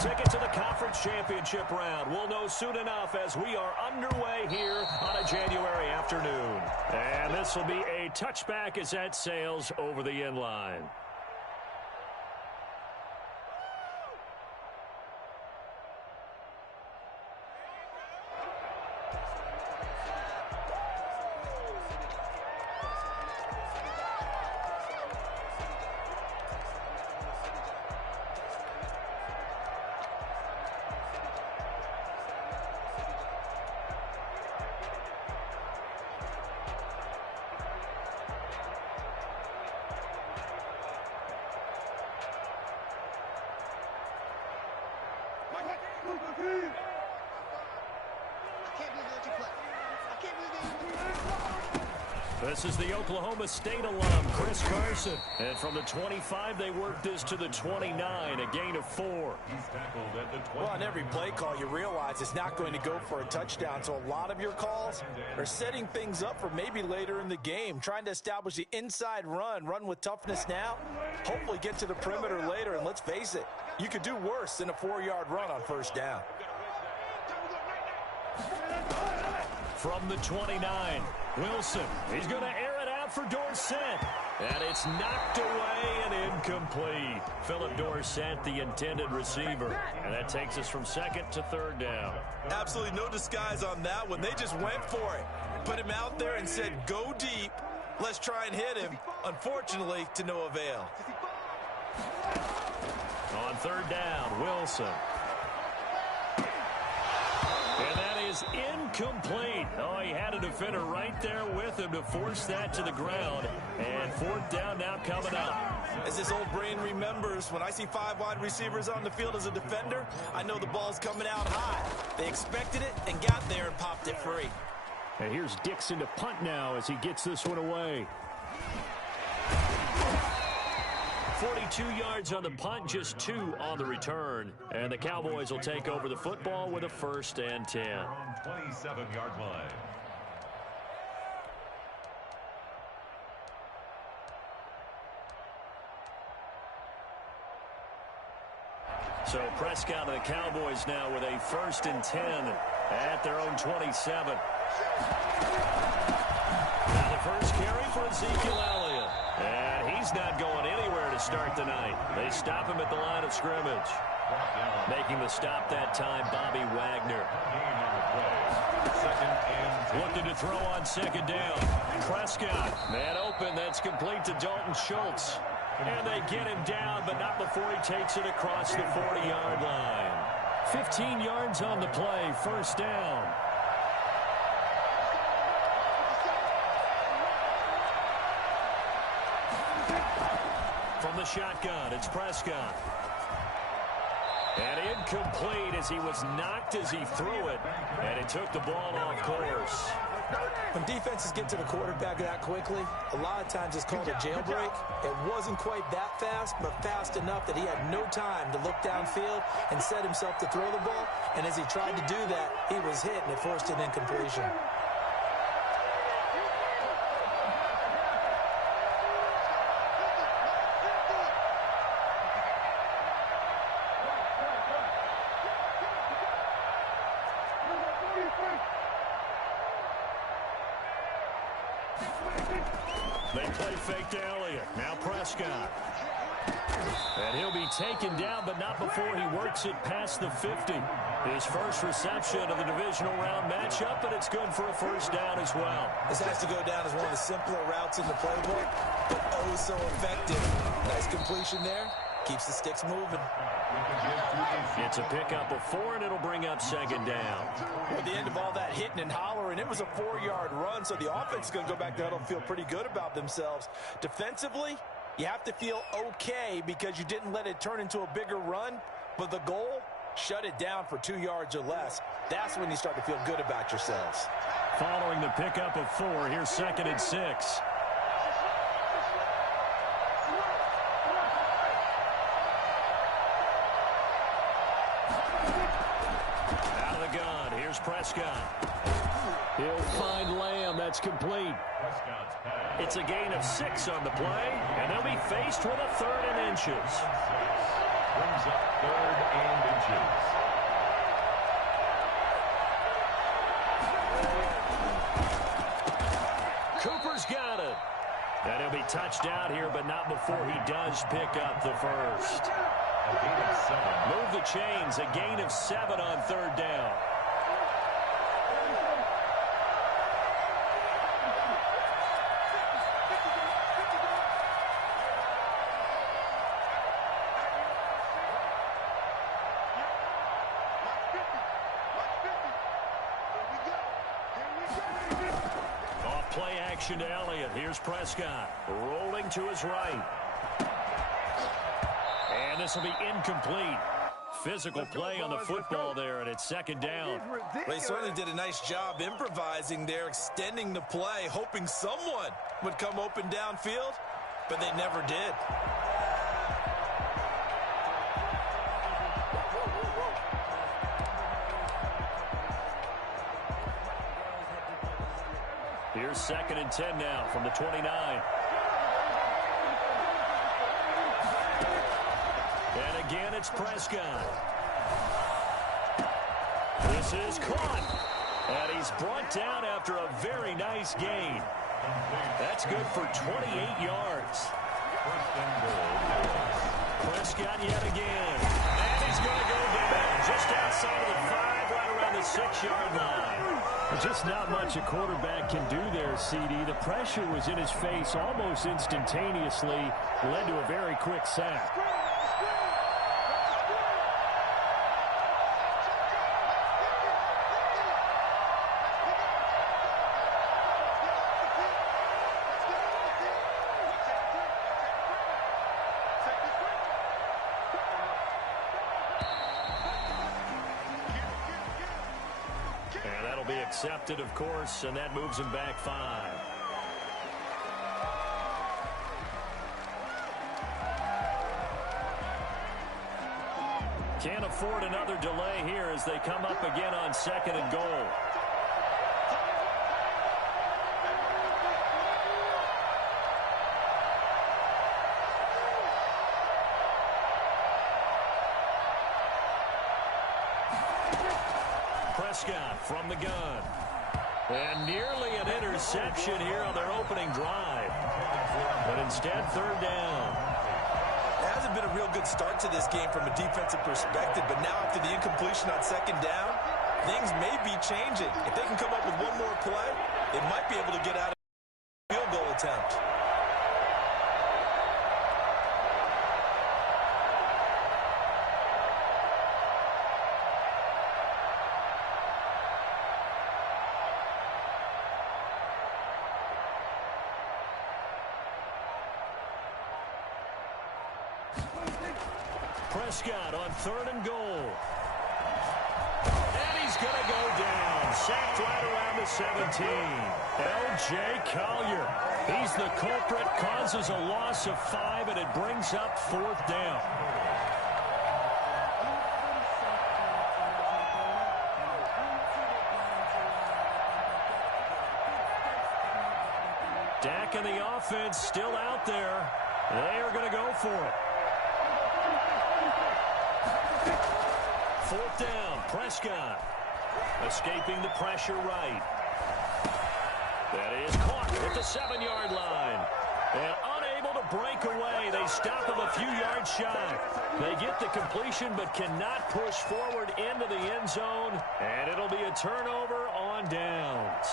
ticket to the conference championship round. We'll know soon enough as we are underway here on a January afternoon. And this will be a touchback as that sails over the end line. This is the Oklahoma State alum, Chris Carson. And from the 25, they work this to the 29, a gain of 4. He's tackled at the 20. Well, on every play call, you realize it's not going to go for a touchdown. So a lot of your calls are setting things up for maybe later in the game, trying to establish the inside run with toughness now, hopefully get to the perimeter later. And let's face it, you could do worse than a 4-yard run on first down. From the 29, Wilson. He's going to air it out for Dorsett. And it's knocked away and incomplete. Philip Dorsett, the intended receiver. And that takes us from second to third down. Absolutely no disguise on that one. They just went for it. Put him out there and said, go deep. Let's try and hit him. Unfortunately, to no avail. On third down, Wilson. And that is incomplete. Oh, he had a defender right there with him to force that to the ground. And fourth down now coming up. As this old brain remembers, when I see 5 wide receivers on the field as a defender, I know the ball's coming out high. They expected it and got there and popped it free. And here's Dixon to punt now as he gets this one away. 42 yards on the punt, just 2 on the return. And the Cowboys will take over the football with a 1st and 10. 27-yard line. So Prescott and the Cowboys now with a 1st and 10 at their own 27. Now the first carry for Ezekiel Elliott. And he's not going anywhere to start the night. They stop him at the line of scrimmage. Making the stop that time, Bobby Wagner. Looking to throw on second down. Prescott, man open, that's complete to Dalton Schultz. And they get him down, but not before he takes it across the 40-yard line. 15 yards on the play, 1st down. From the shotgun, it's Prescott. And incomplete as he was knocked as he threw it. And it took the ball off course. When defenses get to the quarterback that quickly, a lot of times it's called a jailbreak. It wasn't quite that fast, but fast enough that he had no time to look downfield and set himself to throw the ball. And as he tried to do that, he was hit and it forced an incompletion. They play fake to Elliott. Now Prescott. And he'll be taken down, but not before he works it past the 50. His first reception of the divisional round matchup, but it's good for a 1st down as well. This has to go down as one of the simpler routes in the playbook, but oh so effective. Nice completion there. Keeps the sticks moving. It's a pickup of 4, and it'll bring up second down. At the end of all that hitting and hollering, it was a 4-yard run, so the offense is going to go back there and feel pretty good about themselves. Defensively, you have to feel okay because you didn't let it turn into a bigger run, but the goal, shut it down for 2 yards or less. That's when you start to feel good about yourselves. Following the pickup of 4, here's 2nd and 6. Prescott. He'll find Lamb. That's complete. It's a gain of 6 on the play, and they'll be faced with a 3rd and inches. Brings up 3rd and inches. touchdown here, but not before he does pick up the first. A gain of 7. Move the chains. A gain of 7 on 3rd down. Play action to Elliott. Here's Prescott rolling to his right. And this will be incomplete. Physical play on the football there, and it's 2nd down. They certainly did a nice job improvising there, extending the play, hoping someone would come open downfield, but they never did. Here's 2nd and 10 now from the 29. And again, it's Prescott. This is caught. And he's brought down after a very nice gain. That's good for 28 yards. Prescott yet again. And he's going to go down just outside of the 5, right around the 6-yard line. Just not much a quarterback can do there, CD. The pressure was in his face almost instantaneously, led to a very quick sack. Accepted, of course, and that moves him back 5. Can't afford another delay here as they come up again on 2nd and goal. Prescott from the gun. And nearly an interception here on their opening drive. But instead, 3rd down. It hasn't been a real good start to this game from a defensive perspective, but now after the incompletion on 2nd down, things may be changing. If they can come up with one more play, they might be able to get out of a field goal attempt. Prescott on 3rd and goal. And he's going to go down. Sacked right around the 17. L.J. Collier. He's the culprit, causes a loss of 5, and it brings up 4th down. Dak and the offense still out there. They are going to go for it. 4th down, Prescott. Escaping the pressure right. That is caught at the 7-yard line. And unable to break away. They stop him a few yards shy. They get the completion but cannot push forward into the end zone. And it'll be a turnover on downs.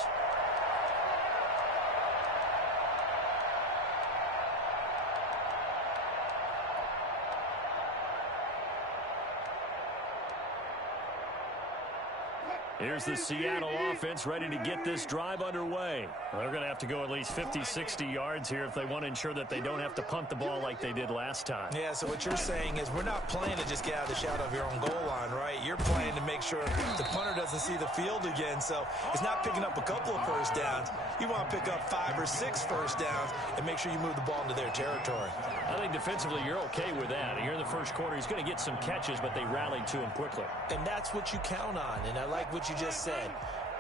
Here's the Seattle offense ready to get this drive underway. Well, they're going to have to go at least 50, 60 yards here if they want to ensure that they don't have to punt the ball like they did last time. Yeah, so what you're saying is we're not playing to just get out of the shadow of your own goal line, right? You're playing to make sure the punter doesn't see the field again. So it's not picking up a couple of first downs. You want to pick up 5 or 6 first downs and make sure you move the ball into their territory. I think defensively you're okay with that. Here in the first quarter, he's going to get some catches, but they rallied to him quickly. And that's what you count on, and I like what you just said.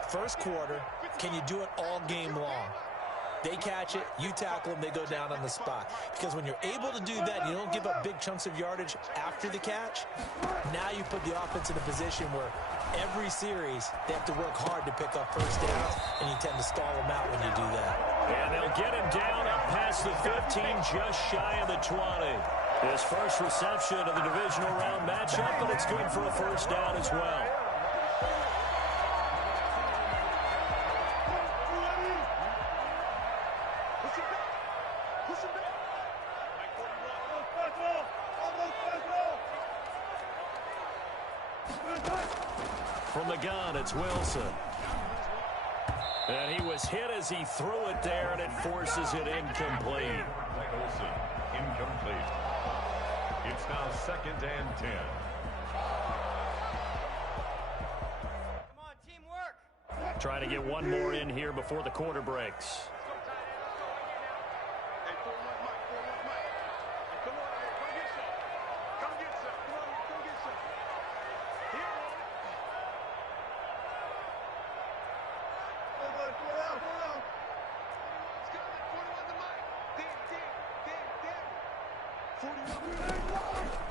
First quarter, can you do it all game long? They catch it, you tackle them, they go down on the spot. Because when you're able to do that, you don't give up big chunks of yardage after the catch. Now you put the offense in a position where every series they have to work hard to pick up first downs, and you tend to stall them out when you do that. And they'll get him down up past the 15, just shy of the 20. His first reception of the divisional round matchup, but it's good for a first down as well. From the gun, it's Wilson. And he was hit as he threw it there, and it forces it incomplete. Wilson, incomplete. It's now 2nd and 10. Come on, teamwork. Trying to get one more in here before the quarter breaks.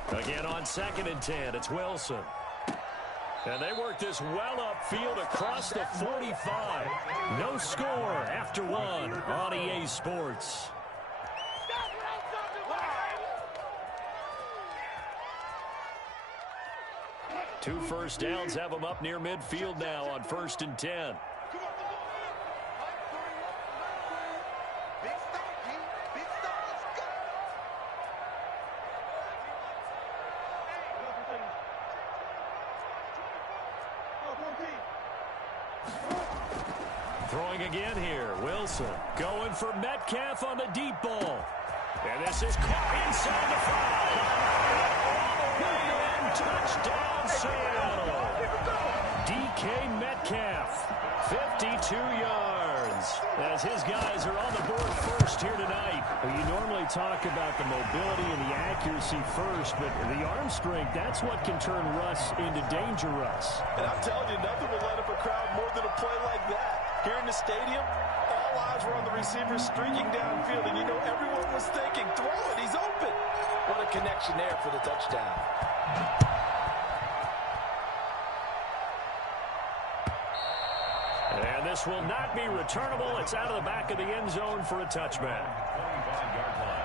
Again on 2nd and 10, it's Wilson. And they work this well upfield across the 45. No score after one on EA Sports. Two first downs have them up near midfield now on 1st and 10. Throwing again here, Wilson going for Metcalf on the deep ball. And this is caught inside the 5. All the way in, touchdown Seattle. DK Metcalf, 52 yards. As his guys are on the board first here tonight. Well, you normally talk about the mobility and the accuracy first, but the arm strength, that's what can turn Russ into danger Russ. And I'm telling you, nothing will light up a crowd more than a play like that. Here in the stadium, all eyes were on the receiver streaking downfield, and you know everyone was thinking, throw it, he's open. What a connection there for the touchdown. And this will not be returnable. It's out of the back of the end zone for a touchback. 25-yard line.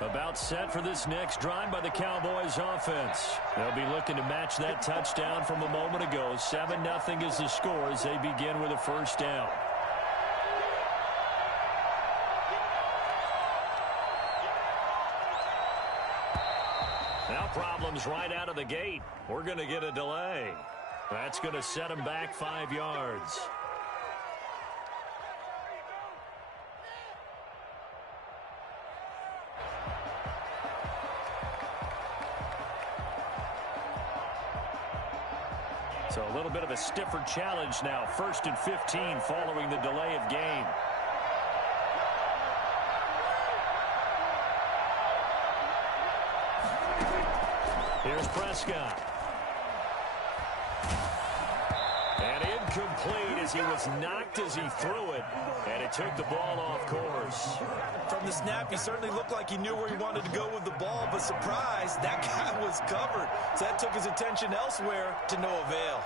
About set for this next drive by the Cowboys offense. They'll be looking to match that touchdown from a moment ago. 7-0 is the score as they begin with a first down. Now problems right out of the gate. We're going to get a delay. That's going to set them back 5 yards. So a little bit of a stiffer challenge now. 1st and 15 following the delay of game. Here's Prescott. And incomplete as he was knocked as he threw it. And it took the ball off course. From the snap, he certainly looked like he knew where he wanted to go with the ball, but surprise, that guy was covered. So that took his attention elsewhere to no avail.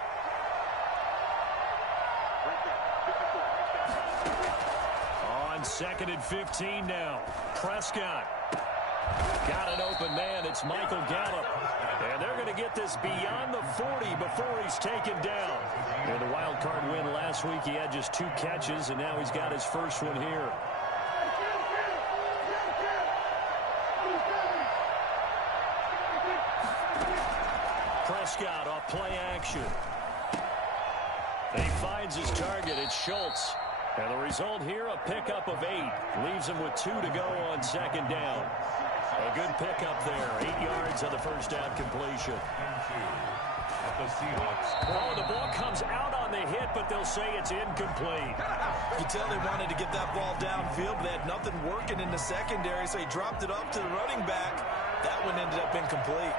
On 2nd and 15 now. Prescott. Got an open man. It's Michael Gallup. And they're going to get this beyond the 40 before he's taken down. In the wild card win last week, he had just 2 catches, and now he's got his first one here. Prescott off play action. And he finds his target. It's Schultz. And the result here, a pickup of 8. Leaves him with 2 to go on 2nd down. A good pickup there. 8 yards on the first down completion. At the Seahawks. Oh, the ball comes out on the hit, but they'll say it's incomplete. You tell they wanted to get that ball downfield, but they had nothing working in the secondary, so he dropped it up to the running back. That one ended up incomplete.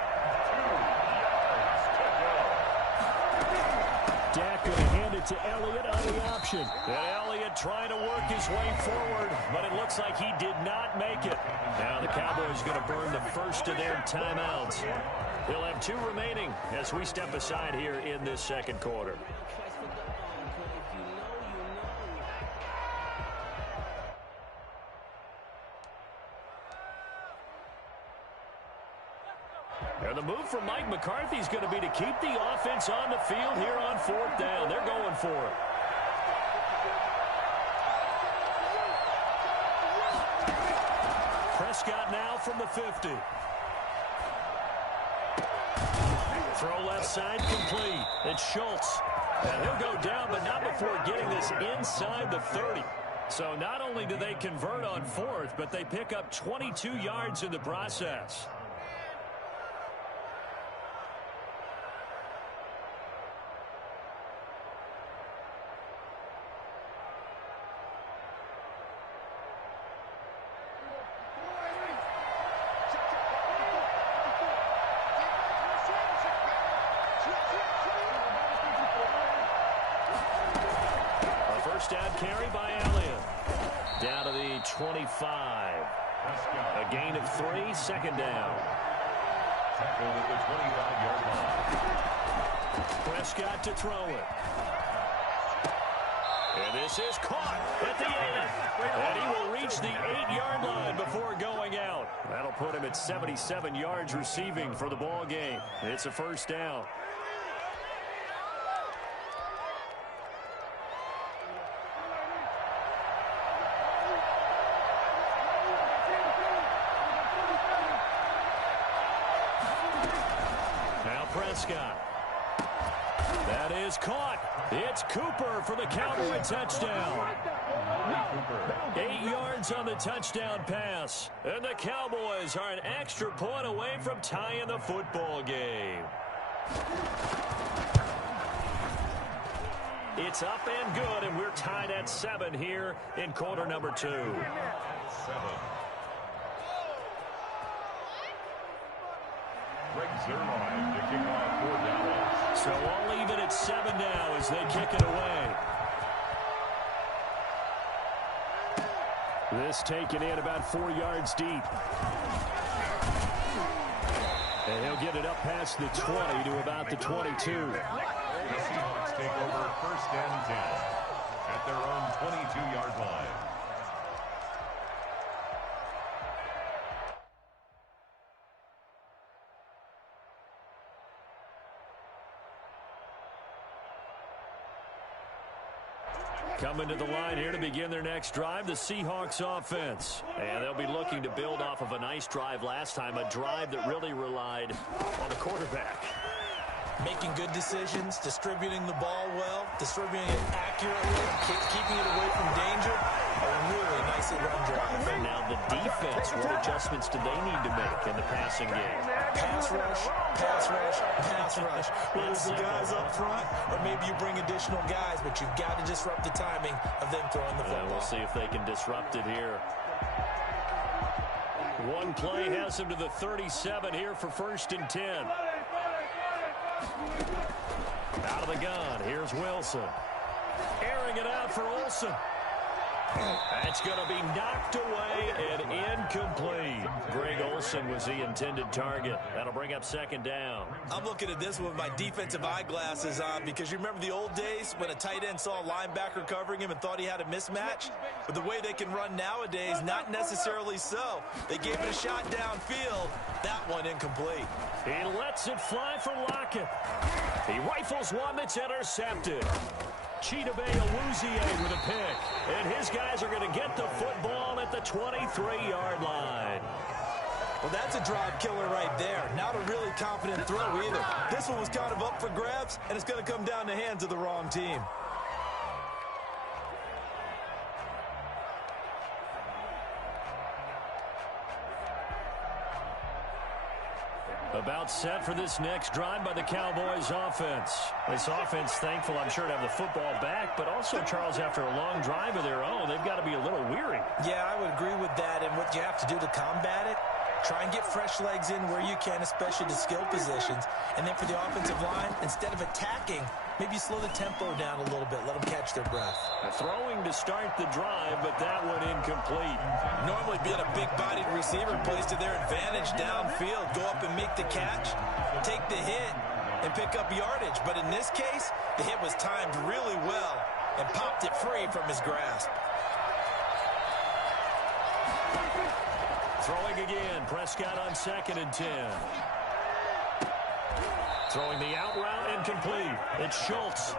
to Elliott on the option. And Elliott trying to work his way forward, but it looks like he did not make it. Now the Cowboys going to burn the first of their timeouts. He'll have 2 remaining as we step aside here in this second quarter. And the move from Mike McCarthy is going to be to keep the offense on the field here on 4th down. They're going for it. Prescott now from the 50. Throw left side complete. It's Schultz. And he'll go down, but not before getting this inside the 30. So not only do they convert on 4th, but they pick up 22 yards in the process. Down carry by Elliott. Down to the 25. A gain of 3, 2nd down. Tackled at the 25-yard line. Prescott to throw it. And this is caught at the 8. And he will reach the 8-yard line before going out. That'll put him at 77 yards receiving for the ball game. It's a 1st down. Prescott. That is caught. It's Cooper for the Cowboy touchdown. 8 yards on the touchdown pass. And the Cowboys are an extra point away from tying the football game. It's up and good, and we're tied at 7 here in quarter number 2. 7. Greg Zerline to kick off for Dallas. So all even at 7 now as they kick it away. This taken in about 4 yards deep. And he'll get it up past the 20 to about the 22. The Seahawks take over 1st and 10 at their own 22-yard line. Coming to the line here to begin their next drive, the Seahawks offense. And they'll be looking to build off of a nice drive last time, a drive that really relied on the quarterback. Making good decisions, distributing the ball well, distributing it accurately, keeping it away from danger. A really nicely run drive. And now the defense, what adjustments do they need to make in the passing game? Pass rush, pass rush, pass rush. Whether it's the guys up front or maybe you bring additional guys, but you've got to disrupt the timing of them throwing the football. We'll see if they can disrupt it here. One play has them to the 37 here for 1st and 10. Out of the gun, here's Wilson. Airing it out for Olsen. That's going to be knocked away and incomplete. Greg Olsen was the intended target. That'll bring up 2nd down. I'm looking at this with my defensive eyeglasses on because you remember the old days when a tight end saw a linebacker covering him and thought he had a mismatch? But the way they can run nowadays, not necessarily so. They gave it a shot downfield. That one incomplete. He lets it fly for Lockett. He rifles one that's intercepted. Chidobe Awuzie with a pick. And his guys are going to get the football at the 23-yard line. Well, that's a drive killer right there. Not a really confident throw either. This one was kind of up for grabs, and it's going to come down the hands of the wrong team. About set for this next drive by the Cowboys offense. This offense, thankful, I'm sure, to have the football back, but also, Charles, after a long drive of their own, they've got to be a little weary. Yeah, I would agree with that, and what you have to do to combat it, try and get fresh legs in where you can, especially the skill positions. And then for the offensive line, instead of attacking, maybe slow the tempo down a little bit. Let them catch their breath. Throwing to start the drive, but that one incomplete. Normally being a big-bodied receiver plays to their advantage downfield. Go up and make the catch, take the hit, and pick up yardage. But in this case, the hit was timed really well and popped it free from his grasp. Throwing again, Prescott on 2nd and 10. Throwing the out route, incomplete. It's Schultz.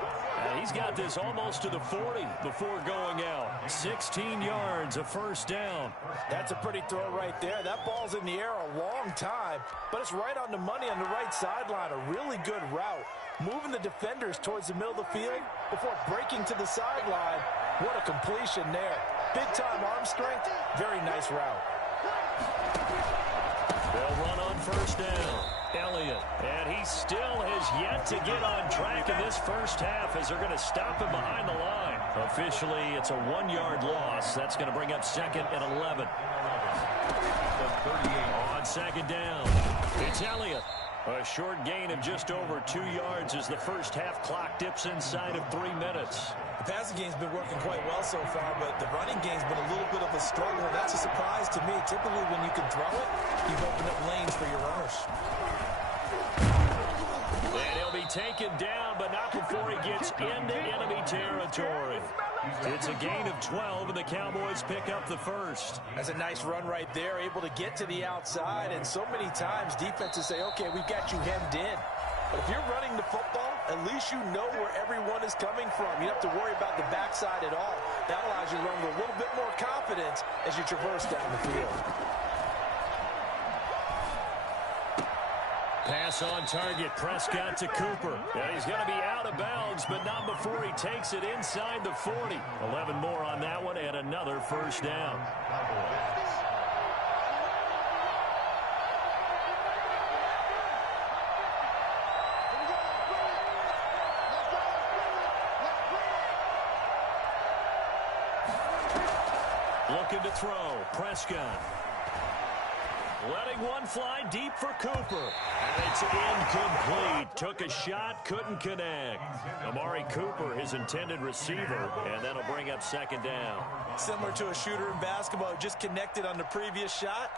He's got this almost to the 40 before going out. 16 yards, a first down. That's a pretty throw right there. That ball's in the air a long time, but it's right on the money on the right sideline. A really good route. Moving the defenders towards the middle of the field before breaking to the sideline. What a completion there. Big-time arm strength. Very nice route. They'll run on first down. Elliott, and he still has yet to get on track in this first half as they're going to stop him behind the line. Officially, it's a 1-yard loss. That's going to bring up 2nd and 11. On 2nd down, it's Elliott. A short gain of just over 2 yards as the first half clock dips inside of 3 minutes. The passing game's been working quite well so far, but the running game's been a little bit of a struggle. That's a surprise to me. Typically, when you can throw it, you've opened up lanes for your runners. And he'll be taken down, but not before he gets into enemy territory. It's a gain of 12, and the Cowboys pick up the first. That's a nice run right there, able to get to the outside. And so many times defenses say, okay, we've got you hemmed in. But if you're running the football, at least you know where everyone is coming from. You don't have to worry about the backside at all. That allows you to run with a little bit more confidence as you traverse down the field. Pass on target, Prescott to Cooper. And he's going to be out of bounds, but not before he takes it inside the 40. 11 more on that one, and another first down. Looking to throw, Prescott. Letting one fly deep for Cooper. And it's incomplete. Took a shot, couldn't connect. Amari Cooper, his intended receiver, and that'll bring up 2nd down. Similar to a shooter in basketball, just connected on the previous shot.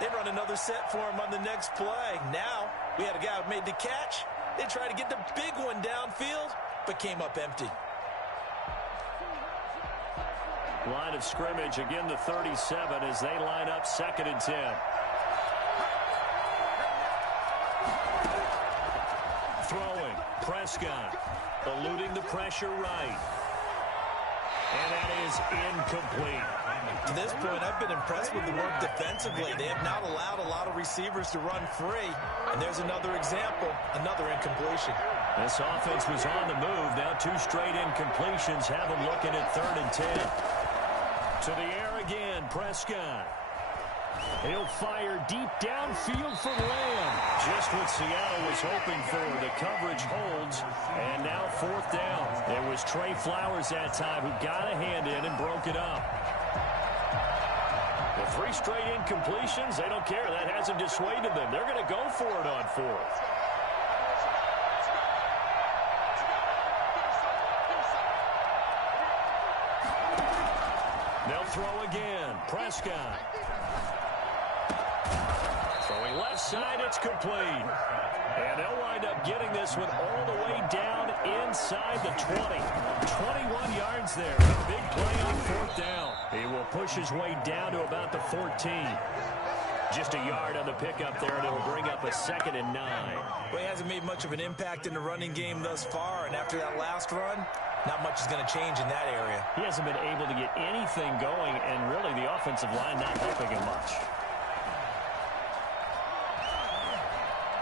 They run another set for him on the next play. Now, we had a guy who made the catch. They tried to get the big one downfield, but came up empty. Line of scrimmage, again the 37 as they line up 2nd and 10. Throwing, Prescott, eluding the pressure right. And that is incomplete. To this point, I've been impressed with the work defensively. They have not allowed a lot of receivers to run free. And there's another example, another incompletion. This offense was on the move. Now 2 straight incompletions have them looking at 3rd and 10. To the air again, Prescott. He'll fire deep downfield for Lamb. Just what Seattle was hoping for. The coverage holds, and now 4th down. It was Trey Flowers that time who got a hand in and broke it up. The 3 straight incompletions, they don't care. That hasn't dissuaded them. They're going to go for it on 4th. They'll throw again. Prescott. Throwing left side, it's complete. And they'll wind up getting this one all the way down inside the 20. 21 yards there. A big play on 4th down. He will push his way down to about the 14. Just a yard on the pickup there, and it'll bring up a 2nd and 9. Well, he hasn't made much of an impact in the running game thus far, and after that last run, not much is going to change in that area. He hasn't been able to get anything going, and really the offensive line not helping him much.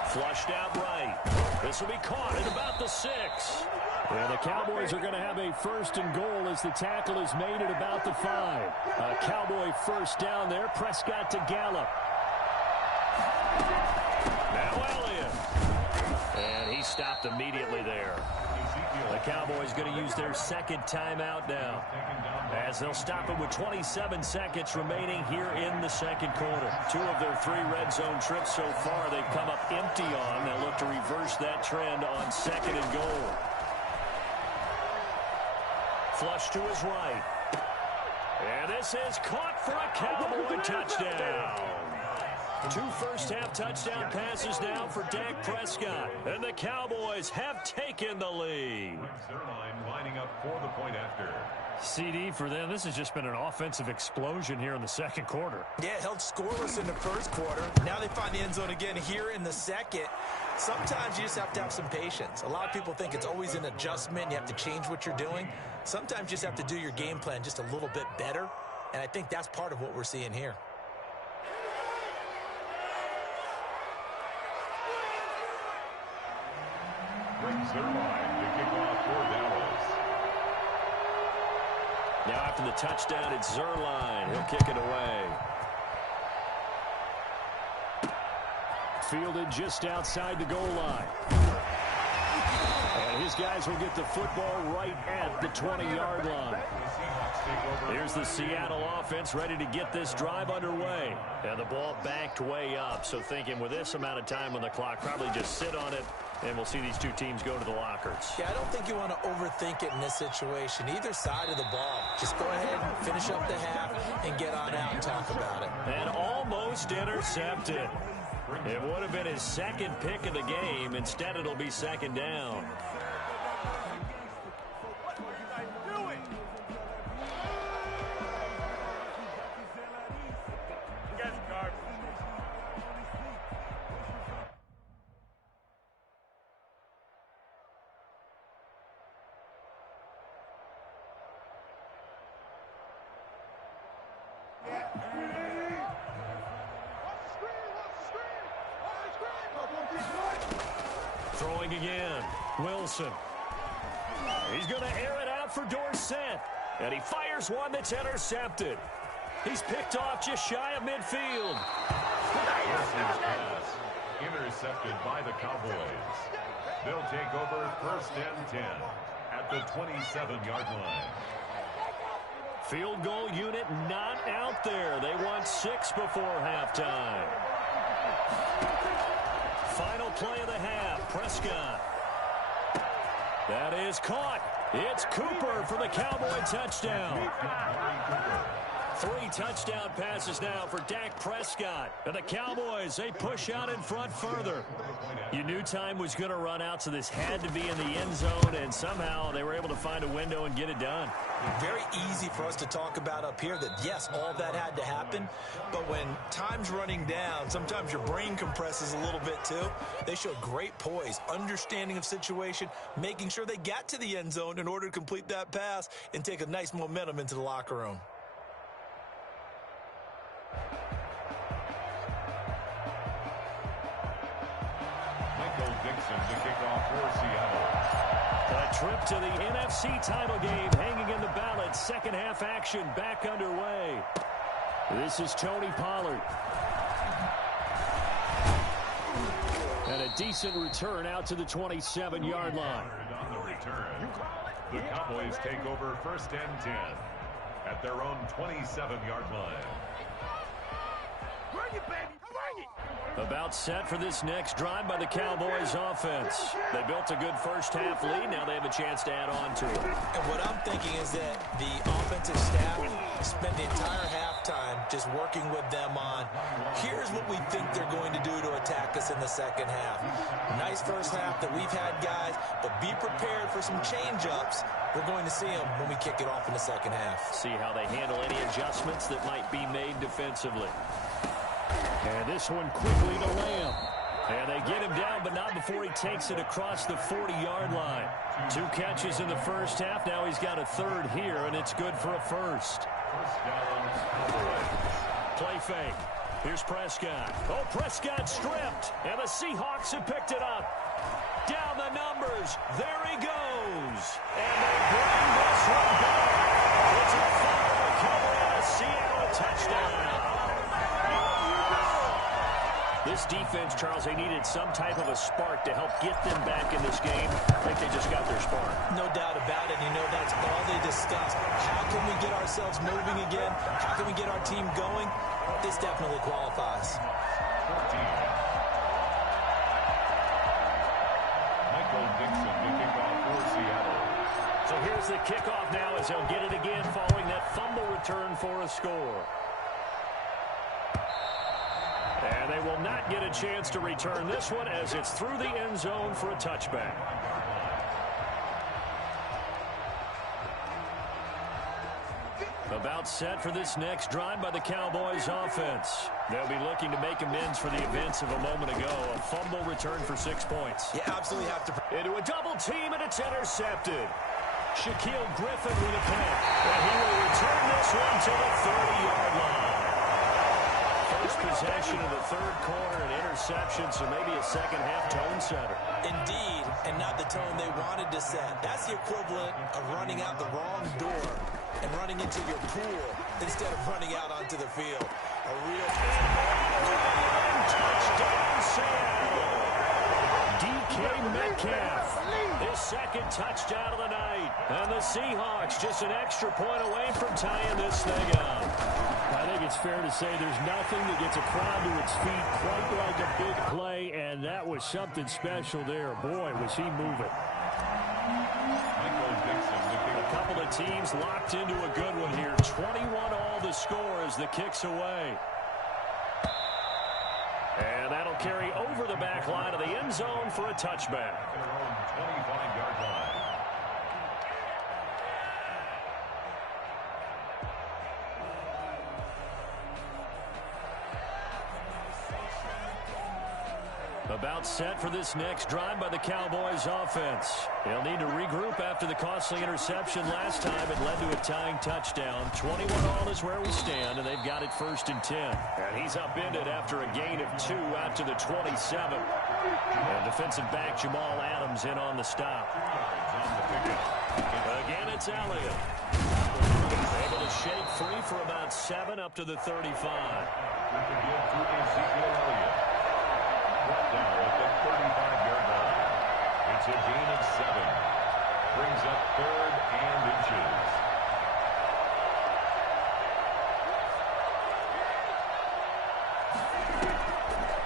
Flushed out right. This will be caught at about the 6. And the Cowboys are going to have a 1st and goal as the tackle is made at about the 5. A Cowboy first down there. Prescott to Gallup. Now Elliott. And he stopped immediately there. The Cowboys going to use their 2nd timeout now, as they'll stop it with 27 seconds remaining here in the 2nd quarter. 2 of their 3 red zone trips so far they've come up empty on. They'll look to reverse that trend on 2nd and goal. Flush to his right. And this is caught for a Cowboy touchdown. 2 first-half touchdown passes now for Dak Prescott. And the Cowboys have taken the lead. Zerline lining up for the point after. CD, for them, this has just been an offensive explosion here in the second quarter. Yeah, held scoreless in the first quarter. Now they find the end zone again here in the second. Sometimes you just have to have some patience. A lot of people think it's always an adjustment. You have to change what you're doing. Sometimes you just have to do your game plan just a little bit better. And I think that's part of what we're seeing here. Zerline to kick off for Dallas. Now after the touchdown, it's Zerline. He'll kick it away. Fielded just outside the goal line. And his guys will get the football right at the 20-yard line. Here's the Seattle offense ready to get this drive underway. And the ball backed way up. So thinking with this amount of time on the clock, probably just sit on it, and we'll see these two teams go to the lockers. Yeah, I don't think you want to overthink it in this situation. Either side of the ball. Just go ahead and finish up the half and get on out and talk about it. And almost intercepted. It would have been his second pick of the game. Instead, it'll be second down. Throwing again. Wilson. He's going to air it out for Dorsett. And he fires one that's intercepted. He's picked off just shy of midfield. Pass intercepted by the Cowboys. They'll take over first and 10 at the 27-yard line. Field goal unit not out there. They want 6 before halftime. Final play of the half. Prescott. That is caught. It's Cooper for the Cowboy touchdown. 3 touchdown passes now for Dak Prescott. And the Cowboys, they push out in front further. You knew time was going to run out, so this had to be in the end zone, and somehow they were able to find a window and get it done. Very easy for us to talk about up here that, yes, all that had to happen. But when time's running down, sometimes your brain compresses a little bit too. They showed great poise, understanding of situation, making sure they got to the end zone in order to complete that pass and take a nice momentum into the locker room. To kick off for Seattle. A trip to the NFC title game hanging in the balance. Second half action back underway. This is Tony Pollard. And a decent return out to the 27-yard line. On the return, the Cowboys take over first and 10 at their own 27-yard line. Bring it, baby! Bring it! About set for this next drive by the Cowboys offense. They built a good first half lead. Now they have a chance to add on to it. And what I'm thinking is that the offensive staff spent the entire halftime just working with them on, here's what we think they're going to do to attack us in the second half. Nice first half that we've had, guys, but be prepared for some change-ups. We're going to see them when we kick it off in the second half. See how they handle any adjustments that might be made defensively. And this one quickly to Lamb. And they get him down, but not before he takes it across the 40-yard line. 2 catches in the first half. Now he's got a third here, and it's good for a first. Play fake. Here's Prescott. Oh, Prescott stripped, and the Seahawks have picked it up. Down the numbers. There he goes. And they bring this one back. It's a final recovery and a Seattle touchdown. This defense, Charles, they needed some type of a spark to help get them back in this game. I think they just got their spark. No doubt about it. You know, that's all they discussed. How can we get ourselves moving again? How can we get our team going? This definitely qualifies. 14. Michael Dixon to kick off for Seattle. So here's the kickoff now as they'll get it again following that fumble return for a score. And they will not get a chance to return this one as it's through the end zone for a touchback. About set for this next drive by the Cowboys offense. They'll be looking to make amends for the events of a moment ago. A fumble return for 6 points. You absolutely have to. Into a double team, and it's intercepted. Shaquille Griffin with a pick. And he will return this one to the 30-yard line. First possession of the third quarter, an interception, so maybe a second-half tone setter. Indeed, and not the tone they wanted to set. That's the equivalent of running out the wrong door and running into your pool instead of running out onto the field. A real touchdown, Seattle. DK Metcalf, his second touchdown of the night. And the Seahawks just an extra point away from tying this thing up. I think it's fair to say there's nothing that gets a crowd to its feet quite like a big play, and that was something special there. Boy, was he moving. A couple of teams locked into a good one here. 21-all the score as the kick's away. And that'll carry over the back line of the end zone for a touchback. 25-yard line. About set for this next drive by the Cowboys offense. They'll need to regroup after the costly interception last time. It led to a tying touchdown. 21-all is where we stand, and they've got it 1st and 10. And he's upended after a gain of 2 out to the 27. And defensive back Jamal Adams in on the stop. Again, it's Elliott. Able to shake free for about 7 up to the 35. Brought down at the 35-yard line. It's a gain of 7. Brings up 3rd and inches.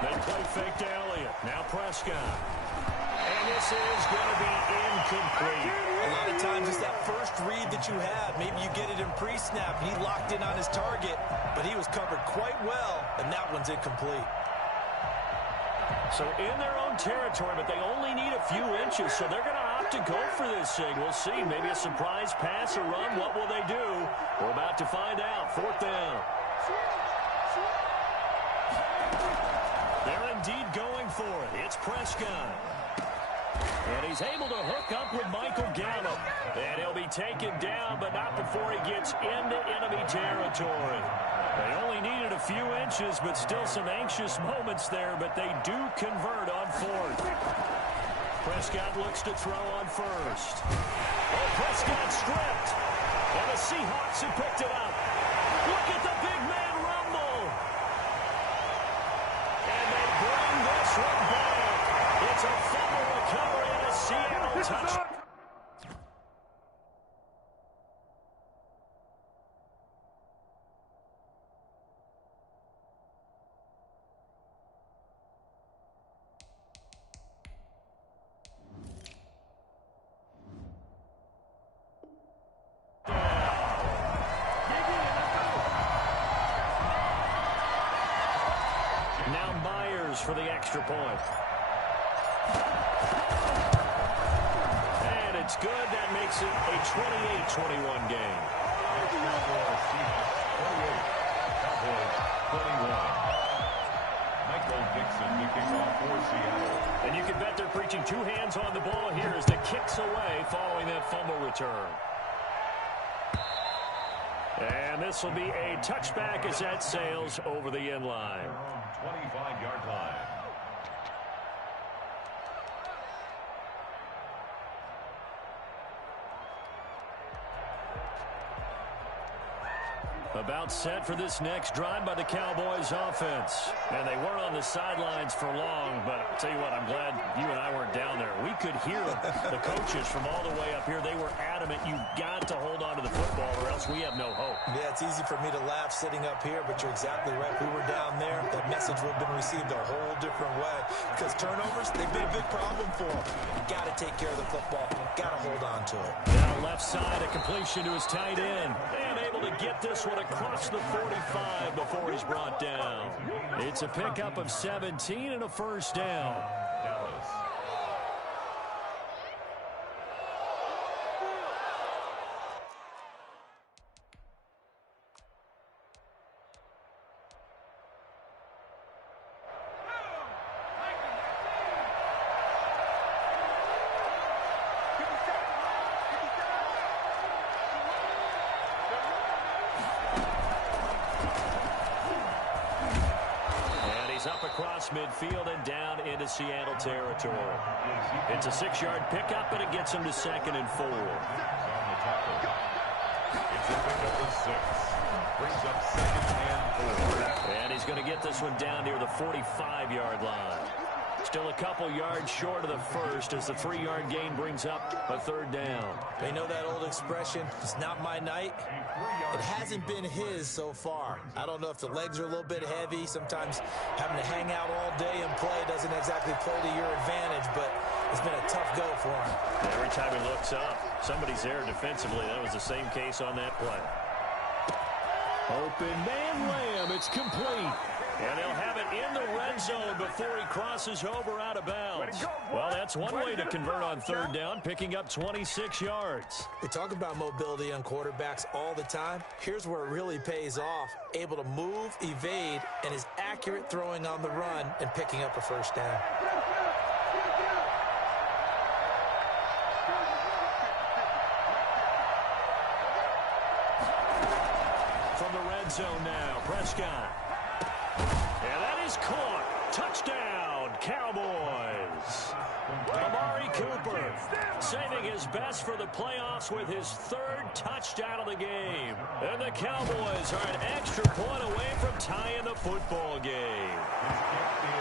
They play fake to Elliott. Now Prescott. And this is going to be incomplete. A lot of times it's that first read that you have. Maybe you get it in pre-snap. He locked in on his target, but he was covered quite well, and that one's incomplete. So in their own territory, but they only need a few inches, so they're going to opt to go for this thing. We'll see. Maybe a surprise pass or run. What will they do? We're about to find out. 4th down. They're indeed going for it. It's Prescott. And he's able to hook up with Michael Gallup. And he'll be taken down, but not before he gets into enemy territory. They only needed a few inches, but still some anxious moments there, but they do convert on 4th. Prescott looks to throw on 1st. Oh, Prescott stripped. And the Seahawks have picked it up. Look at the big man rumble. And they bring this one back. It's a fumble recovery and a Seattle touchdown. For the extra point. And it's good. That makes it a 28-21 game. Michael Dixon to kick off for Seattle. And you can bet they're preaching 2 hands on the ball here as the kick's away following that fumble return. And this will be a touchback as that sails over the end line. 25-yard line. About set for this next drive by the Cowboys offense. And they weren't on the sidelines for long, but I'll tell you what, I'm glad you and I weren't down there. We could hear the coaches from all the way up here. They were adamant, you've got to hold on to the football or else we have no hope. Yeah, it's easy for me to laugh sitting up here, but you're exactly right. If we were down there, that message would have been received a whole different way. Because turnovers, they've been a big problem for them. You've got to take care of the football. You've got to hold on to it. Down left side, a completion to his tight end. And able to get this one across the 45 before he's brought down. It's a pickup of 17 and a first down. Up across midfield and down into Seattle territory. It's a 6-yard pickup, and it gets him to 2nd and 4. It's a pickup of 6. Brings up 2nd and 4. And he's going to get this one down near the 45-yard line. Still a couple yards short of the first as the 3-yard gain brings up a 3rd down. They know that old expression, it's not my night. It hasn't been his so far. I don't know if the legs are a little bit heavy. Sometimes having to hang out all day and play doesn't exactly play to your advantage, but it's been a tough go for him. Every time he looks up, somebody's there defensively. That was the same case on that play. Open man Lamb, it's complete. And they'll have it in the red zone before he crosses over out of bounds. Well, that's one way to convert on 3rd down, picking up 26 yards. We talk about mobility on quarterbacks all the time. Here's where it really pays off. Able to move, evade, and is accurate throwing on the run and picking up a first down. From the red zone now, Prescott. And that is caught. Touchdown, Cowboys. Amari Cooper saving his best for the playoffs with his 3rd touchdown of the game. And the Cowboys are an extra point away from tying the football game.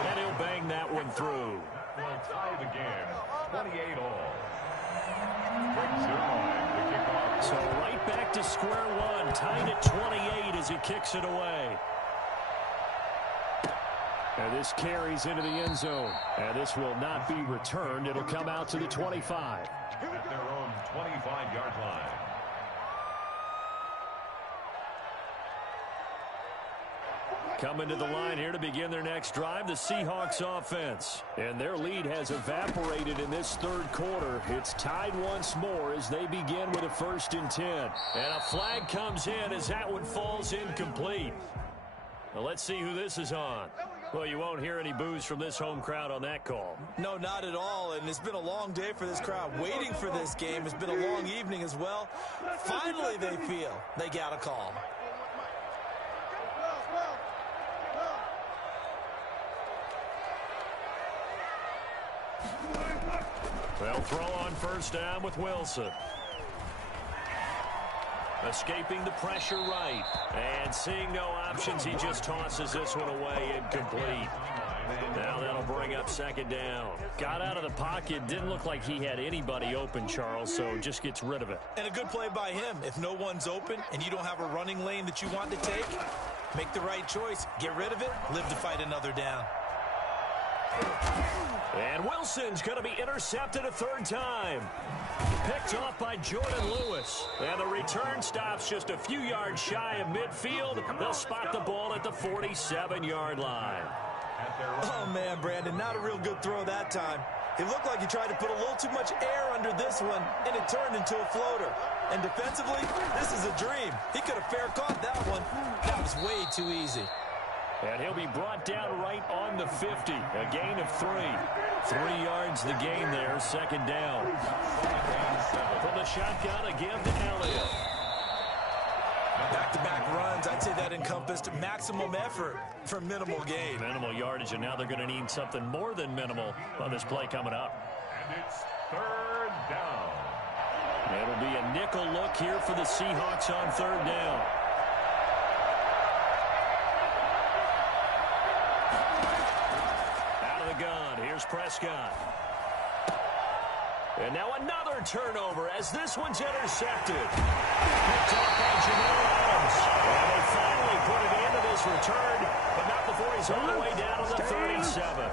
And he'll bang that one through. They'll tie the game, 28 all. Brings your line to kick off. So right back to square one, tied at 28 as he kicks it away. And this carries into the end zone. And this will not be returned. It'll come out to the 25. At their own 25-yard line. Coming to the line here to begin their next drive, the Seahawks offense. And their lead has evaporated in this 3rd quarter. It's tied once more as they begin with a 1st and 10. And a flag comes in as that one falls incomplete. Well, let's see who this is on. Well, you won't hear any boos from this home crowd on that call. No, not at all, and it's been a long day for this crowd. Waiting for this game. It's been a long evening as well. Finally, they feel they got a call. They'll throw on 1st down with Wilson. Escaping the pressure right. And seeing no options, he just tosses this one away incomplete. Now that'll bring up 2nd down. Got out of the pocket. Didn't look like he had anybody open, Charles, so just gets rid of it. And a good play by him. If no one's open and you don't have a running lane that you want to take, make the right choice. Get rid of it. Live to fight another down. And Wilson's going to be intercepted a 3rd time. Picked off by Jordan Lewis. And the return stops just a few yards shy of midfield. They'll spot the ball at the 47-yard line. Oh, man, Brandon, not a real good throw that time. It looked like he tried to put a little too much air under this one, and it turned into a floater. And defensively, this is a dream. He could have fair caught that one. That was way too easy. And he'll be brought down right on the 50. A gain of 3. 3 yards the gain there, 2nd down. From the shotgun, a give to Elliott. Back-to-back runs, I'd say that encompassed maximum effort for minimal gain. Minimal yardage, and now they're going to need something more than minimal on this play coming up. And it's 3rd down. It'll be a nickel look here for the Seahawks on 3rd down. Here's Prescott. And now another turnover as this one's intercepted. Picked off by Jamal Adams. And they finally put it into this return, but not before he's all the way down to the 37.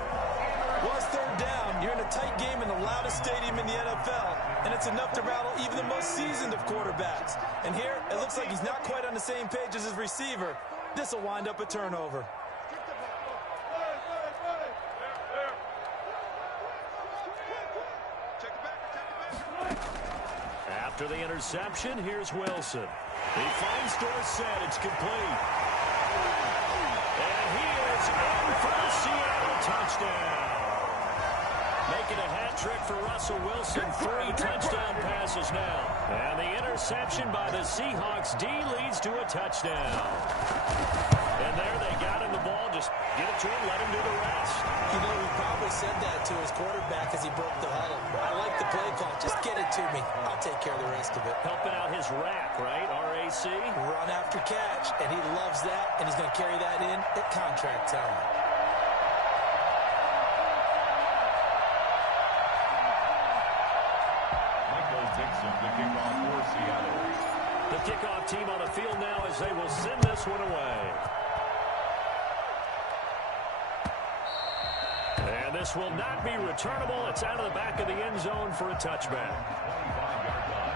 Well, it's third down. You're in a tight game in the loudest stadium in the NFL, and it's enough to rattle even the most seasoned of quarterbacks. And here, it looks like he's not quite on the same page as his receiver. This will wind up a turnover. After the interception, here's Wilson. He finds Dorsett. It's complete. And he is in for the Seattle touchdown. Making a hat trick for Russell Wilson. 3 touchdown passes now. And the interception by the Seahawks D leads to a touchdown. And there they got him the ball. Just give it to him, let him do the rest. You know, he probably said that to his quarterback as he broke the huddle. I like the play call. Just get it to me. I'll take care of the rest of it. Helping out his rack, right? RAC. Run after catch, and he loves that, and he's going to carry that in at contract time. The kickoff for Seattle. The kickoff team on the field now as they will send this one away. And this will not be returnable. It's out of the back of the end zone for a touchback. 25-yard line.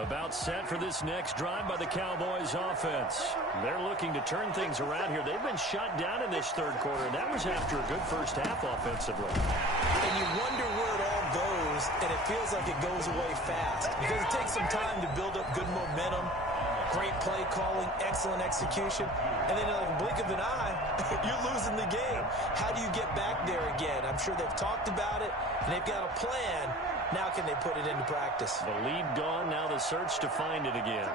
About set for this next drive by the Cowboys offense. They're looking to turn things around here. They've been shut down in this third quarter, and that was after a good first half offensively. And you wonder where it all goes, and it feels like it goes away fast because it takes some time to build up good momentum, great play calling, excellent execution, and then in like a blink of an eye, you're losing the game. How do you get back there again? I'm sure they've talked about it, and they've got a plan. Now can they put it into practice? The lead gone, now the search to find it again.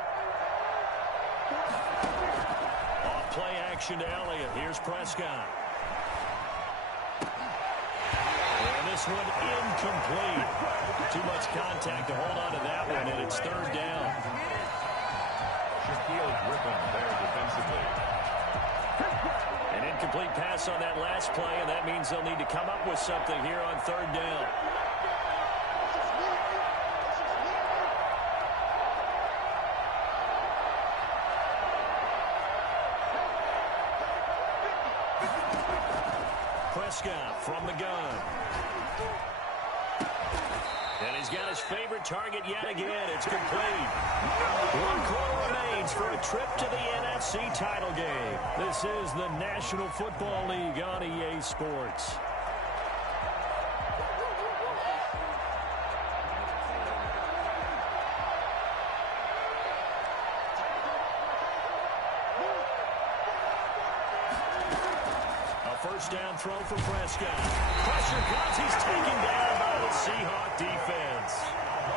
Off play action to Elliott. Here's Prescott. And this one incomplete. Too much contact to hold on to that one, and it's third down. Shaquille Griffin there defensively. An incomplete pass on that last play, and that means they'll need to come up with something here on third down. Prescott from the gun. And he's got his favorite target yet again. It's complete. 1 quarter remains for a trip to the NFC title game. This is the National Football League on EA Sports. First down throw for Prescott. Pressure comes. He's taken down by the Seahawks defense.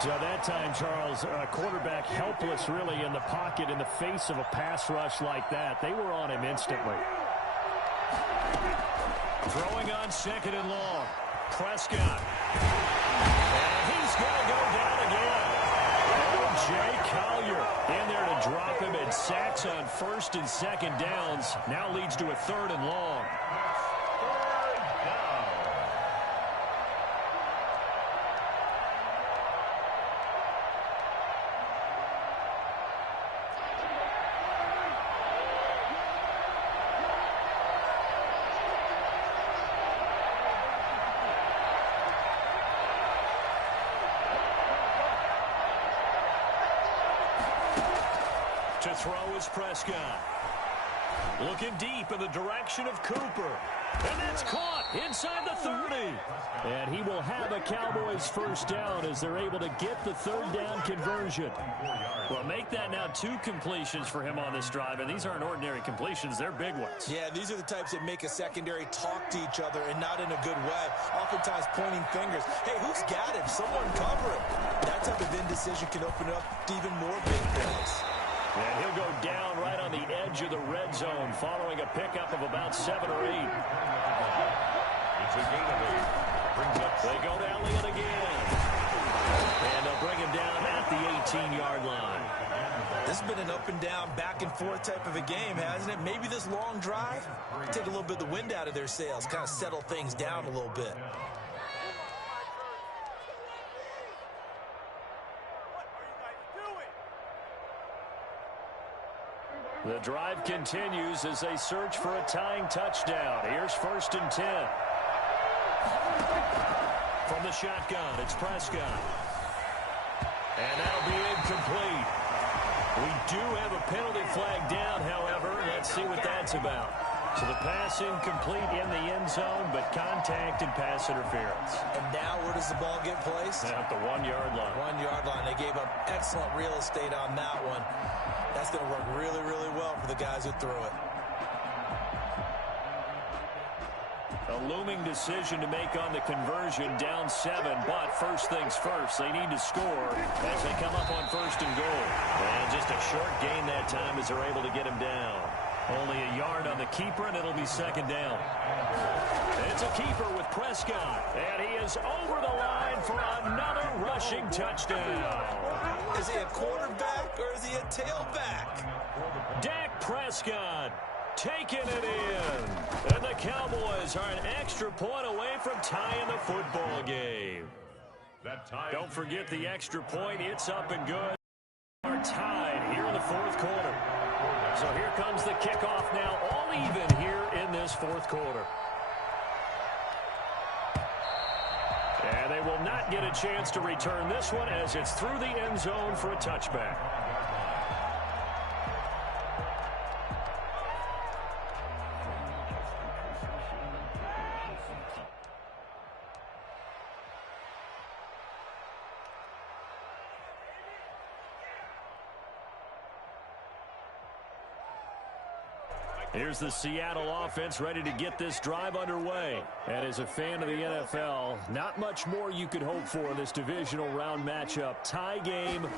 So that time, Charles, quarterback helpless really in the pocket in the face of a pass rush like that. They were on him instantly. Throwing on second and long. Prescott. And he's going to go down again. Jay Collier in there to drop him, and sacks on first and second downs. Now leads to a third and long. To throw is Prescott. Looking deep in the direction of Cooper. And that's caught inside the 30. And he will have a Cowboys first down as they're able to get the third down conversion. Well, make that now 2 completions for him on this drive. And these aren't ordinary completions. They're big ones. Yeah, these are the types that make a secondary talk to each other and not in a good way. Oftentimes pointing fingers. Hey, who's got him? Someone cover him. That type of indecision can open up to even more big plays. And he'll go down right on the edge of the red zone following a pickup of about 7 or 8. It's a gain of 8. Brings up. They go to Elliott again. And they'll bring him down at the 18-yard line. This has been an up-and-down, back-and-forth type of a game, hasn't it? Maybe this long drive, take a little bit of the wind out of their sails, kind of settle things down a little bit. The drive continues as they search for a tying touchdown. Here's 1st and 10. From the shotgun, it's Prescott. And that'll be incomplete. We do have a penalty flag down, however. Let's see what that's about. So the pass incomplete in the end zone, but contact and pass interference. And now where does the ball get placed? At the 1-yard line. 1-yard line. They gave up excellent real estate on that one. That's going to work really, really well for the guys who threw it. A looming decision to make on the conversion, down 7, but first things first, they need to score as they come up on 1st and goal. And just a short gain that time as they're able to get him down. Only a yard on the keeper, and it'll be 2nd down. It's a keeper with Prescott, and he is over the line for another rushing touchdown. Is he a quarterback or is he a tailback? Dak Prescott taking it in. And the Cowboys are an extra point away from tying the football game. Don't forget the extra point. It's up and good. Are tied here in the 4th quarter. So here comes the kickoff now, all even here in this 4th quarter. And they will not get a chance to return this one as it's through the end zone for a touchback. Here's the Seattle offense ready to get this drive underway. And as a fan of the NFL, not much more you could hope for in this divisional round matchup. Tie game,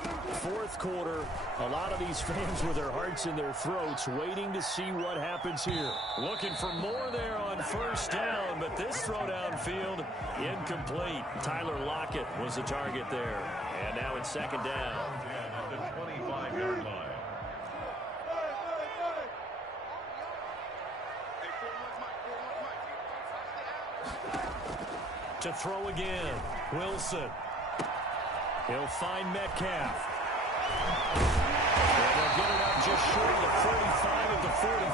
4th quarter. A lot of these fans with their hearts in their throats waiting to see what happens here. Looking for more there on 1st down, but this throw downfield incomplete. Tyler Lockett was the target there. And now it's 2nd down. At the 25-yard line. To throw again, Wilson. He'll find Metcalf. And they'll get it up just short of the 45 at the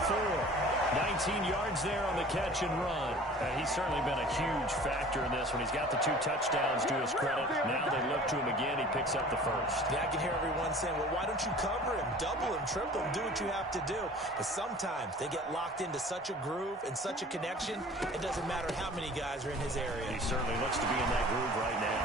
44. 19 yards there on the catch and run. And he's certainly been a huge factor in this one. He's got the 2 touchdowns to his credit. Now they look to him again. He picks up the 1st. Yeah, I can hear everyone saying, well, why don't you cover him, double him, triple him, do what you have to do. But sometimes they get locked into such a groove and such a connection, it doesn't matter how many guys are in his area. He certainly looks to be in that groove right now.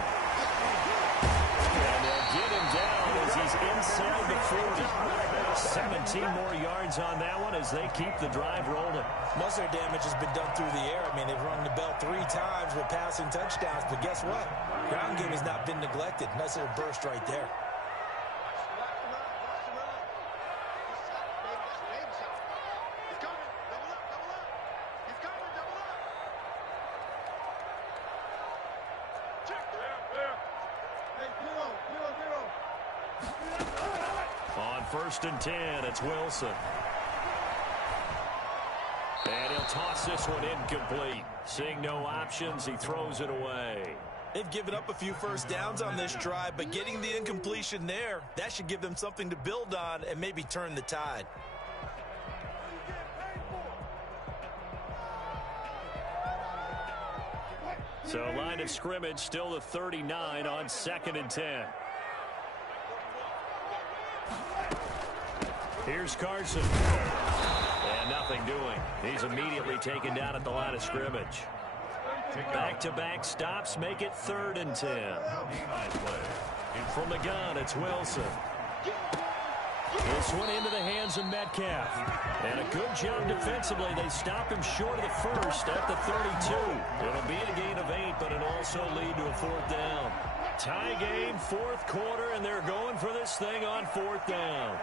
And they'll get him down as he's inside the 40. 17 more yards on that one as they keep the drive rolling. Most of their damage has been done through the air. I mean, they've rung the bell 3 times with passing touchdowns, but guess what? Ground game has not been neglected. Nice little burst right there. On 1st and 10, it's Wilson. And he'll toss this one incomplete. Seeing no options, he throws it away. They've given up a few 1st downs on this drive, but getting the incompletion there, that should give them something to build on and maybe turn the tide. So line of scrimmage still the 39 on 2nd and 10. Here's Carson. And nothing doing. He's immediately taken down at the line of scrimmage. Back-to-back stops make it 3rd and 10. From the gun, it's Wilson. This one into the hands of Metcalf. And a good job defensively. They stop him short of the 1st at the 32. It'll be a gain of 8, but it'll also lead to a 4th down. Tie game, fourth quarter, and they're going for this thing on fourth down.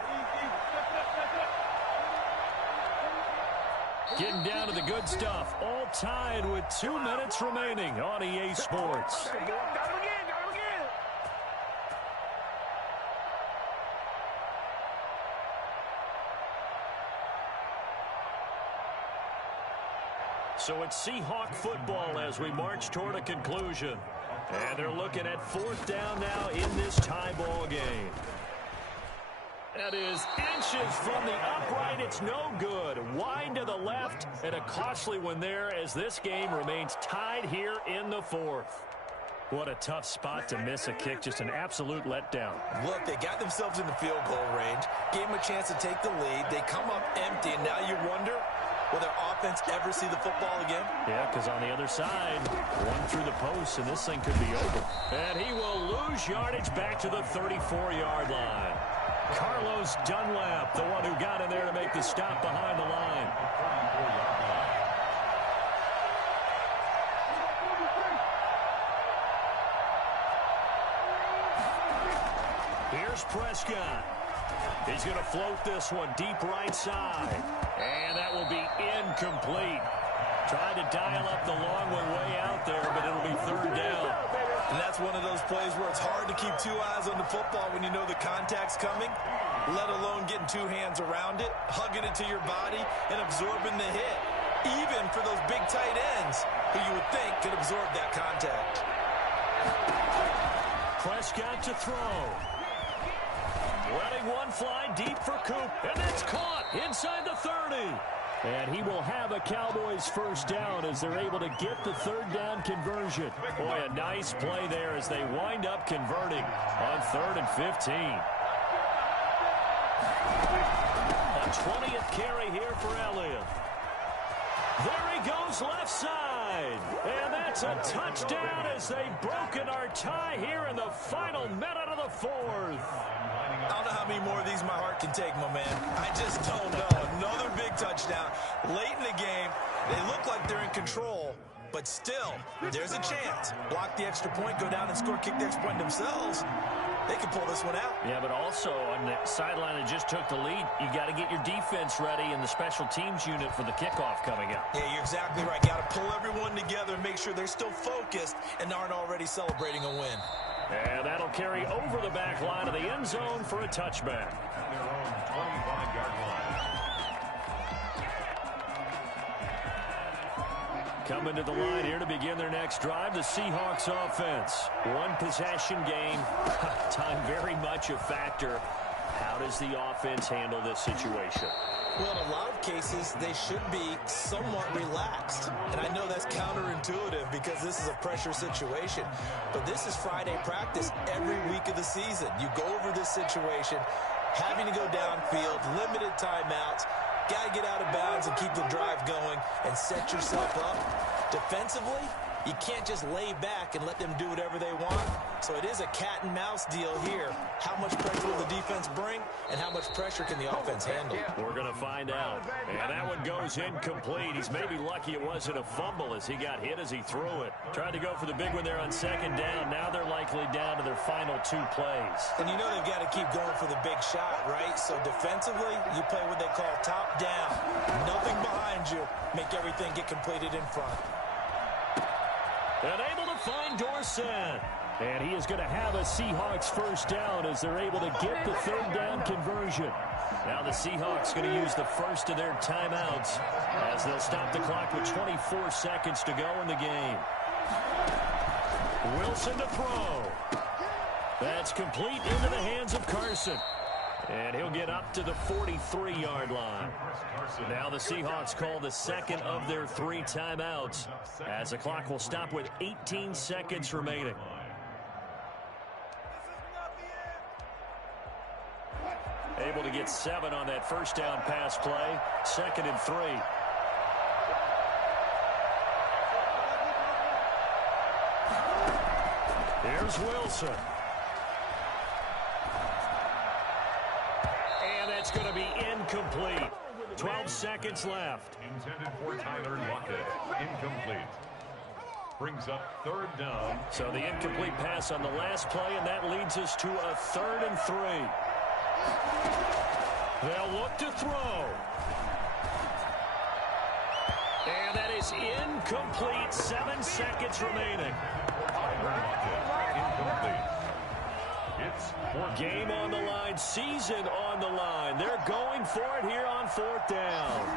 Getting down to the good stuff. All tied with 2 minutes remaining on EA Sports. So it's Seahawk football as we march toward a conclusion. And they're looking at fourth down now in this tie ball game. That is inches from the upright. It's no good. Wide to the left, and a costly one there as this game remains tied here in the fourth. What a tough spot to miss a kick. Just an absolute letdown. Look, they got themselves in the field goal range, gave them a chance to take the lead. They come up empty, and now you wonder, will their offense ever see the football again? Yeah, because on the other side, one through the post, and this thing could be over. And he will lose yardage back to the 34-yard line. Carlos Dunlap, the one who got in there to make the stop behind the line. Here's Prescott. He's going to float this one deep right side. And that will be incomplete. Tried to dial up the long one way out there, but it'll be third down. And that's one of those plays where it's hard to keep two eyes on the football when you know the contact's coming, let alone getting two hands around it, hugging it to your body, and absorbing the hit. Even for those big tight ends who you would think could absorb that contact. Prescott to throw. Letting one fly deep for Coop, and it's caught inside the 30. And he will have a Cowboys first down as they're able to get the third down conversion. Boy, a nice play there as they wind up converting on 3rd and 15. A 20th carry here for Elliott. There he goes left side. And that's a touchdown as they've broken our tie here in the final minute of the fourth. I don't know how many more of these my heart can take, my man. I just don't know. Another big touchdown. Late in the game, they look like they're in control, but still, there's a chance. Block the extra point, go down and score, kick the extra point themselves. They can pull this one out. Yeah, but also on the sideline that just took the lead, you got to get your defense ready and the special teams unit for the kickoff coming up. Yeah, you're exactly right. Got to pull everyone together and make sure they're still focused and aren't already celebrating a win. And that'll carry over the back line of the end zone for a touchback. Their own 25-yard line. Coming to the line here to begin their next drive, the Seahawks offense. One possession game. Time very much a factor. How does the offense handle this situation? Well, in a lot of cases, they should be somewhat relaxed. And I know that's counterintuitive because this is a pressure situation. But this is Friday practice every week of the season. You go over this situation, having to go downfield, limited timeouts, got to get out of bounds and keep the drive going and set yourself up. Defensively, you can't just lay back and let them do whatever they want. So it is a cat and mouse deal here. How much pressure will the defense bring, and how much pressure can the offense handle? We're going to find out. And that one goes incomplete. He's maybe lucky it wasn't a fumble as he got hit as he threw it. Tried to go for the big one there on second down. Now they're likely down to their final two plays. And you know they've got to keep going for the big shot, right? So defensively, you play what they call top down. Nothing behind you. Make everything get completed in front. And able to find Dorsett. And he is going to have a Seahawks first down as they're able to get the third down conversion. Now the Seahawks going to use the first of their timeouts as they'll stop the clock with 24 seconds to go in the game. Wilson to throw. That's complete into the hands of Carson. And he'll get up to the 43-yard line. Now the Seahawks call the second of their 3 timeouts as the clock will stop with 18 seconds remaining. Able to get 7 on that first down pass play. 2nd and 3. Here's Wilson. And that's going to be incomplete. 12 seconds left. Intended for Tyler Lockett. Incomplete. Brings up 3rd down. So the incomplete pass on the last play, and that leads us to a 3rd and 3. They'll look to throw. And that is incomplete. 7 seconds remaining. Incomplete. It's game on the line, season on the line. They're going for it here on 4th down.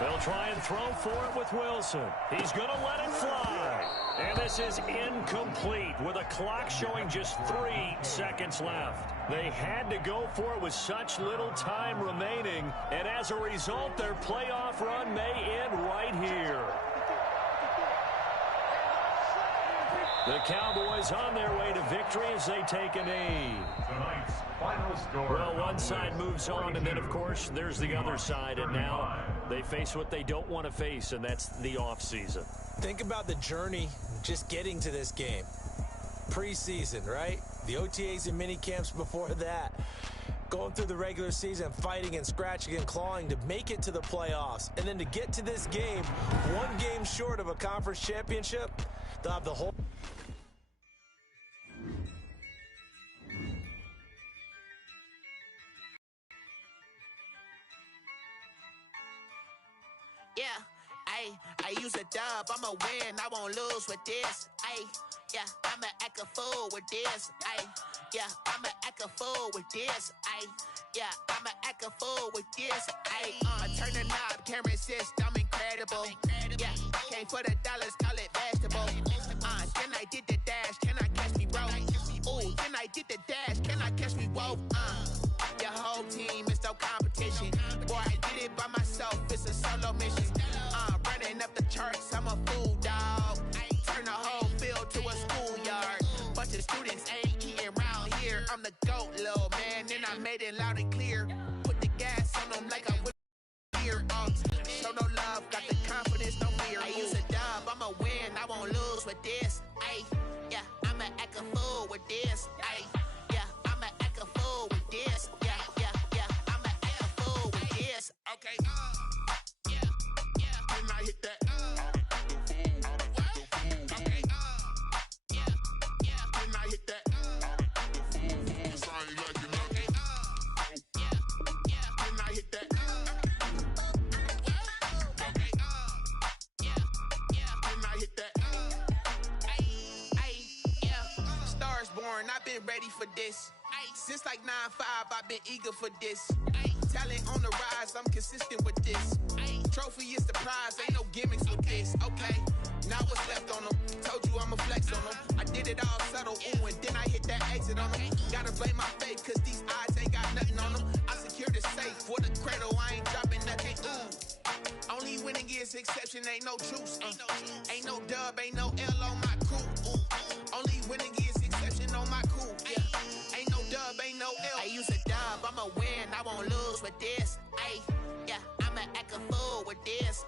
They'll try and throw for it with Wilson. He's going to let it fly. And this is incomplete with a clock showing just 3 seconds left. They had to go for it with such little time remaining, and as a result, their playoff run may end right here. The Cowboys on their way to victory as they take a knee. Tonight's final score. Well, one side moves on, and then, of course, there's the other side, and now they face what they don't want to face, and that's the offseason. Think about the journey just getting to this game. Preseason, right? The OTAs and mini camps before that. Going through the regular season, fighting and scratching and clawing to make it to the playoffs. And then to get to this game, 1 game short of a conference championship, they'll have the whole... Yeah, I use a dub, I'ma win, I won't lose with this. Yeah, I'ma act a fool with this. Yeah, I'ma act a fool with this. Yeah, I'ma act a fool with this. Turn the knob, can't resist, I'm incredible. Yeah, came for the dollars, call it vegetable. Then I did the dash, can I catch me, bro? Ooh, then I did the dash, can I catch me, whoa? Your whole team is no competition. Boy, I did it by myself, it's a solo mission. Running up the charts, I'm a fool, dog. Turn the whole field to a schoolyard. Bunch of students ain't eating around here. I'm the GOAT, little man, and I made it loud and clear. Put the gas on them like I would here. Show no love, got the confidence, no fear. I use a dub, I'ma win, I won't lose with this. Yeah, I'ma act a fool with this. Yeah, I'ma act a fool with this. Yeah, I'ma act a fool with this. Okay, and I hit that. Okay, and I hit that. Sorry, like you know. And I hit that. Okay, and I hit that. Yeah, Stars born, I've been ready for this. Since like 9-5, I've been eager for this. Talent on the rise, I'm consistent with this. Trophy is the prize, ain't no gimmicks with this. Okay, now what's left on them? Told you I'ma flex on them. I did it all subtle, ooh, and then I hit that exit on them. Gotta blame my faith, cause these odds ain't got nothing on them. I secured the safe for the cradle, I ain't dropping nothing, ooh. Only winning is exception, ain't no truce. Ain't no dub, ain't no L on my crew. Only winning is exception on my crew. Yeah, ain't no dub, ain't no L. I use a dub, I'ma win, I won't lose with this. Yeah, I'ma act a fool with this.